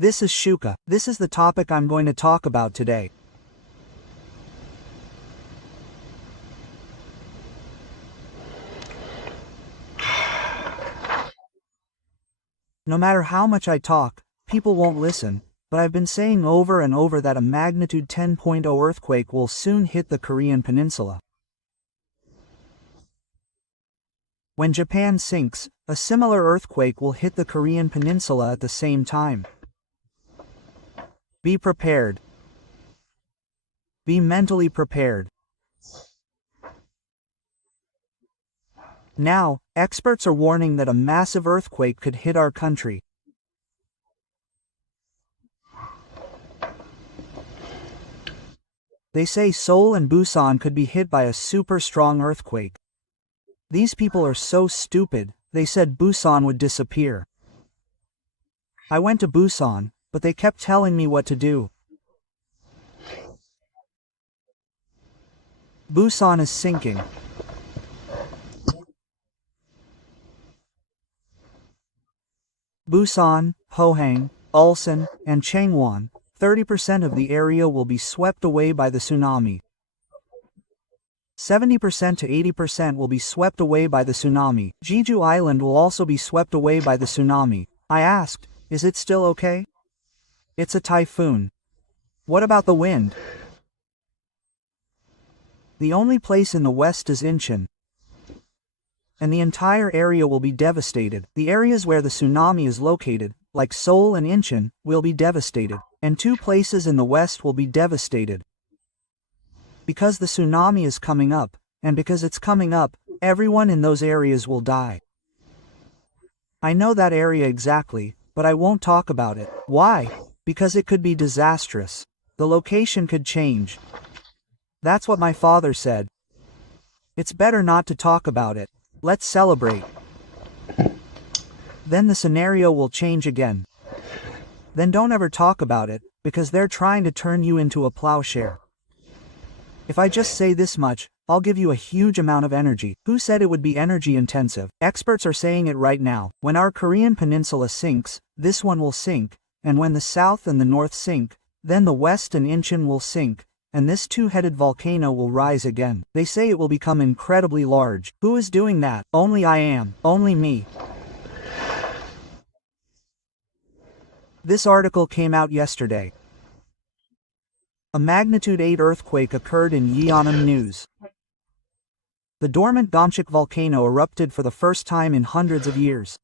This is Shuka. This is the topic I'm going to talk about today. No matter how much I talk, people won't listen, but I've been saying over and over that a magnitude 10.0 earthquake will soon hit the Korean peninsula. When Japan sinks, a similar earthquake will hit the Korean peninsula at the same time. Be prepared. Be mentally prepared. Now, experts are warning that a massive earthquake could hit our country. They say Seoul and Busan could be hit by a super strong earthquake. These people are so stupid, they said Busan would disappear. I went to Busan, but they kept telling me what to do. Busan is sinking. Busan, Pohang, Ulsan, and Changwon, 30% of the area will be swept away by the tsunami. 70% to 80% will be swept away by the tsunami. Jeju Island will also be swept away by the tsunami. I asked, is it still okay? It's a typhoon. What about the wind? The only place in the west is Incheon, and the entire area will be devastated. The areas where the tsunami is located, like Seoul and Incheon, will be devastated, and 2 places in the west will be devastated. Because the tsunami is coming up, and because it's coming up, everyone in those areas will die. I know that area exactly, but I won't talk about it. Why? Because it could be disastrous. The location could change. That's what my father said. It's better not to talk about it. Let's celebrate. Then the scenario will change again. Then don't ever talk about it, because they're trying to turn you into a plowshare. If I just say this much, I'll give you a huge amount of energy. Who said it would be energy intensive? Experts are saying it right now. When our Korean peninsula sinks, this one will sink, and when the south and the north sink, then the west and Incheon will sink, and this 2-headed volcano will rise again. They say it will become incredibly large. Who is doing that? Only I am. Only me. This article came out yesterday. A magnitude 8 earthquake occurred in Yeonam News. The dormant Gomchik volcano erupted for the first time in hundreds of years.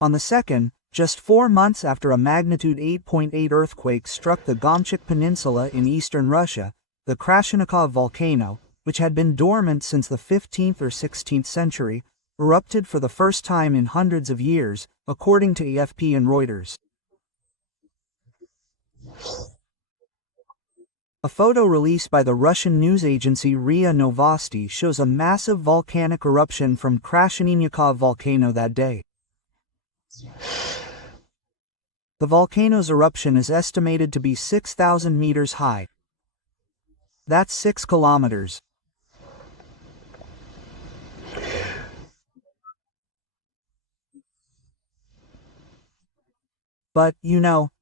On the 2nd, just 4 months after a magnitude 8.8 earthquake struck the Gomchik Peninsula in eastern Russia, the Krashenikov volcano, which had been dormant since the 15th or 16th century, erupted for the first time in hundreds of years, according to AFP and Reuters. A photo released by the Russian news agency RIA Novosti shows a massive volcanic eruption from Krashenikov volcano that day. The volcano's eruption is estimated to be 6,000 meters high. That's 6 kilometers. But,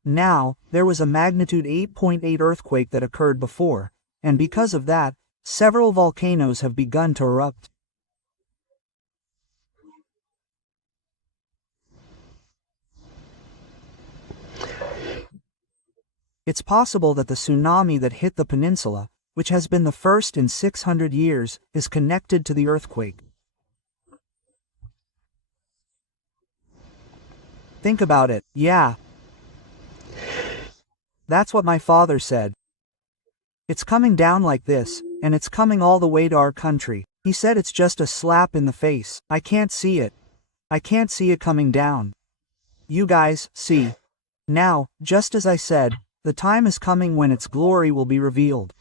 now, there was a magnitude 8.8 earthquake that occurred before, and because of that, several volcanoes have begun to erupt. It's possible that the tsunami that hit the peninsula, which has been the first in 600 years, is connected to the earthquake. Think about it, yeah. That's what my father said. It's coming down like this, and it's coming all the way to our country. He said it's just a slap in the face. I can't see it. I can't see it coming down. You guys, see. Now, just as I said, the time is coming when its glory will be revealed.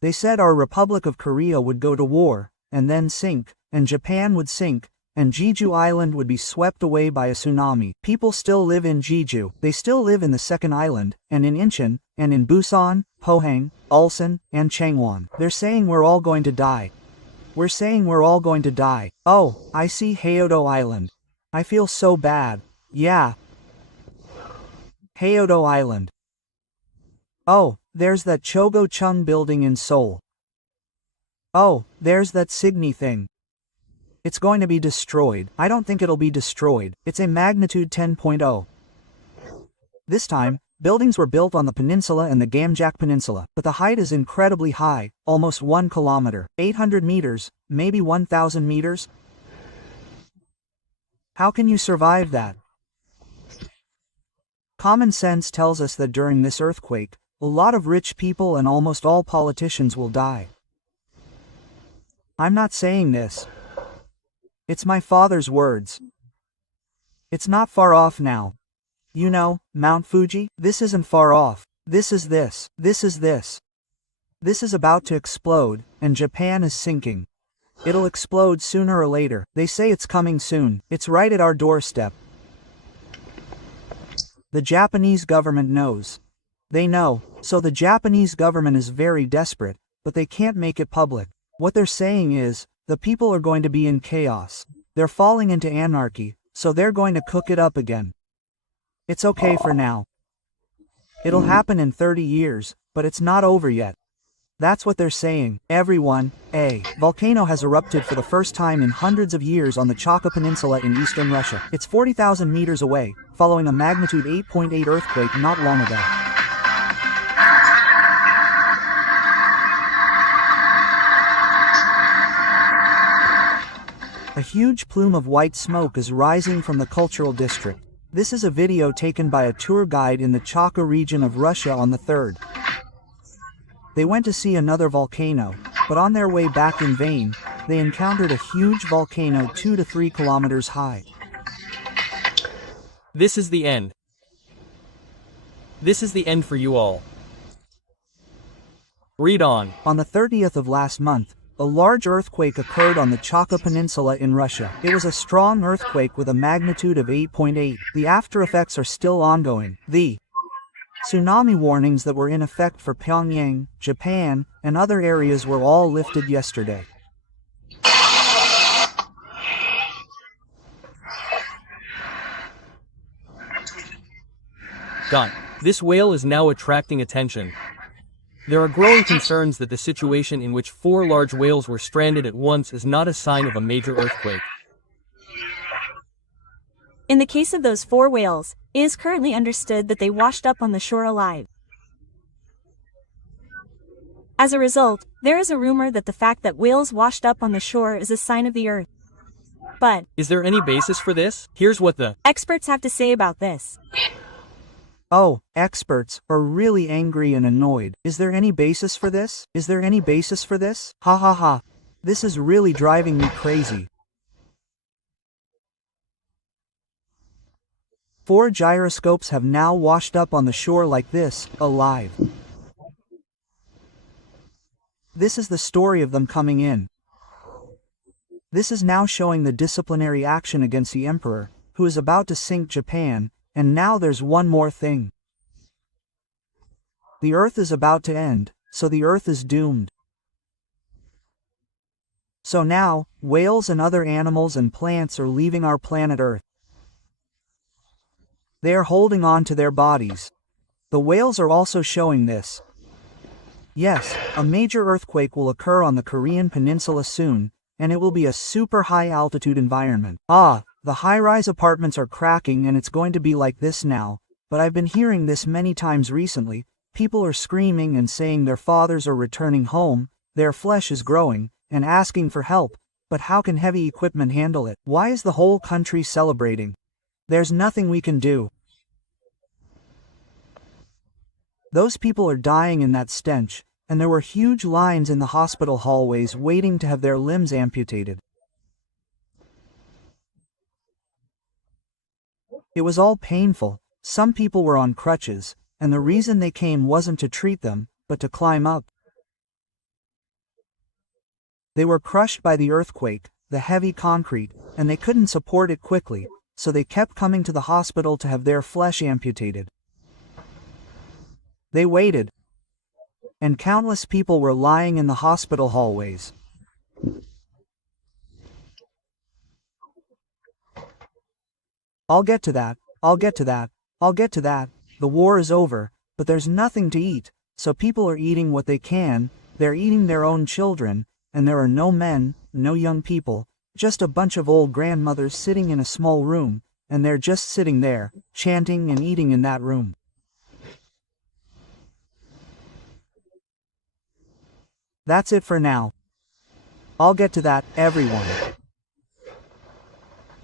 They said our Republic of Korea would go to war, and then sink, and Japan would sink, and Jeju Island would be swept away by a tsunami. People still live in Jeju. They still live in the second island, and in Incheon, and in Busan, Pohang, Ulsan, and Changwon. They're saying we're all going to die. We're saying we're all going to die. Oh, I see Hayodo Island. I feel so bad. Yeah. Hayodo Island. Oh, there's that Chogo-chung building in Seoul. Oh, there's that Signy thing. It's going to be destroyed. I don't think it'll be destroyed. It's a magnitude 10.0. This time, buildings were built on the peninsula and the Gamjak Peninsula, but the height is incredibly high, almost 1 kilometer, 800 meters, maybe 1,000 meters. How can you survive that? Common sense tells us that during this earthquake, a lot of rich people and almost all politicians will die. I'm not saying this. It's my father's words. It's not far off now. You know, Mount Fuji, this isn't far off. This is this. This is this. This is about to explode, and Japan is sinking. It'll explode sooner or later. They say it's coming soon. It's right at our doorstep. The Japanese government knows. They know, so the Japanese government is very desperate, but they can't make it public. What they're saying is, the people are going to be in chaos. They're falling into anarchy, so they're going to cook it up again. It's okay for now. It'll happen in 30 years, but it's not over yet. That's what they're saying. Everyone, a volcano has erupted for the first time in hundreds of years on the Chaka Peninsula in eastern Russia. It's 40,000 meters away, following a magnitude 8.8 earthquake not long ago. A huge plume of white smoke is rising from the cultural district. This is a video taken by a tour guide in the Chaka region of Russia on the 3rd. They went to see another volcano, but on their way back in vain, they encountered a huge volcano 2 to 3 kilometers high. This is the end. This is the end for you all. Read on. On the 30th of last month, a large earthquake occurred on the Chaka Peninsula in Russia. It was a strong earthquake with a magnitude of 8.8. The after effects are still ongoing. The tsunami warnings that were in effect for Pyongyang, Japan, and other areas were all lifted yesterday. Done. This whale is now attracting attention. There are growing concerns that the situation in which 4 large whales were stranded at once is not a sign of a major earthquake. In the case of those 4 whales, it is currently understood that they washed up on the shore alive. As a result, there is a rumor that the fact that whales washed up on the shore is a sign of the Earth. But is there any basis for this? Here's what the experts have to say about this. Oh, experts are really angry and annoyed. Is there any basis for this? Is there any basis for this? Ha ha ha. This is really driving me crazy. 4 gyroscopes have now washed up on the shore like this, alive. This is the story of them coming in. This is now showing the disciplinary action against the emperor, who is about to sink Japan, and now there's one more thing. The Earth is about to end, so the Earth is doomed. So now, whales and other animals and plants are leaving our planet Earth. They are holding on to their bodies. The whales are also showing this. Yes, a major earthquake will occur on the Korean peninsula soon, and it will be a super high altitude environment. The high-rise apartments are cracking and it's going to be like this now, but I've been hearing this many times recently. People are screaming and saying their fathers are returning home, their flesh is growing, and asking for help, but how can heavy equipment handle it? Why is the whole country celebrating? There's nothing we can do. Those people are dying in that stench, and there were huge lines in the hospital hallways waiting to have their limbs amputated. It was all painful. Some people were on crutches, and the reason they came wasn't to treat them, but to climb up. They were crushed by the earthquake, the heavy concrete, and they couldn't support it quickly, so they kept coming to the hospital to have their flesh amputated. They waited, and countless people were lying in the hospital hallways. I'll get to that, I'll get to that, I'll get to that. The war is over, but there's nothing to eat, so people are eating what they can, they're eating their own children, and there are no men, no young people, just a bunch of old grandmothers sitting in a small room, and they're just sitting there, chanting and eating in that room. That's it for now. I'll get to that, everyone.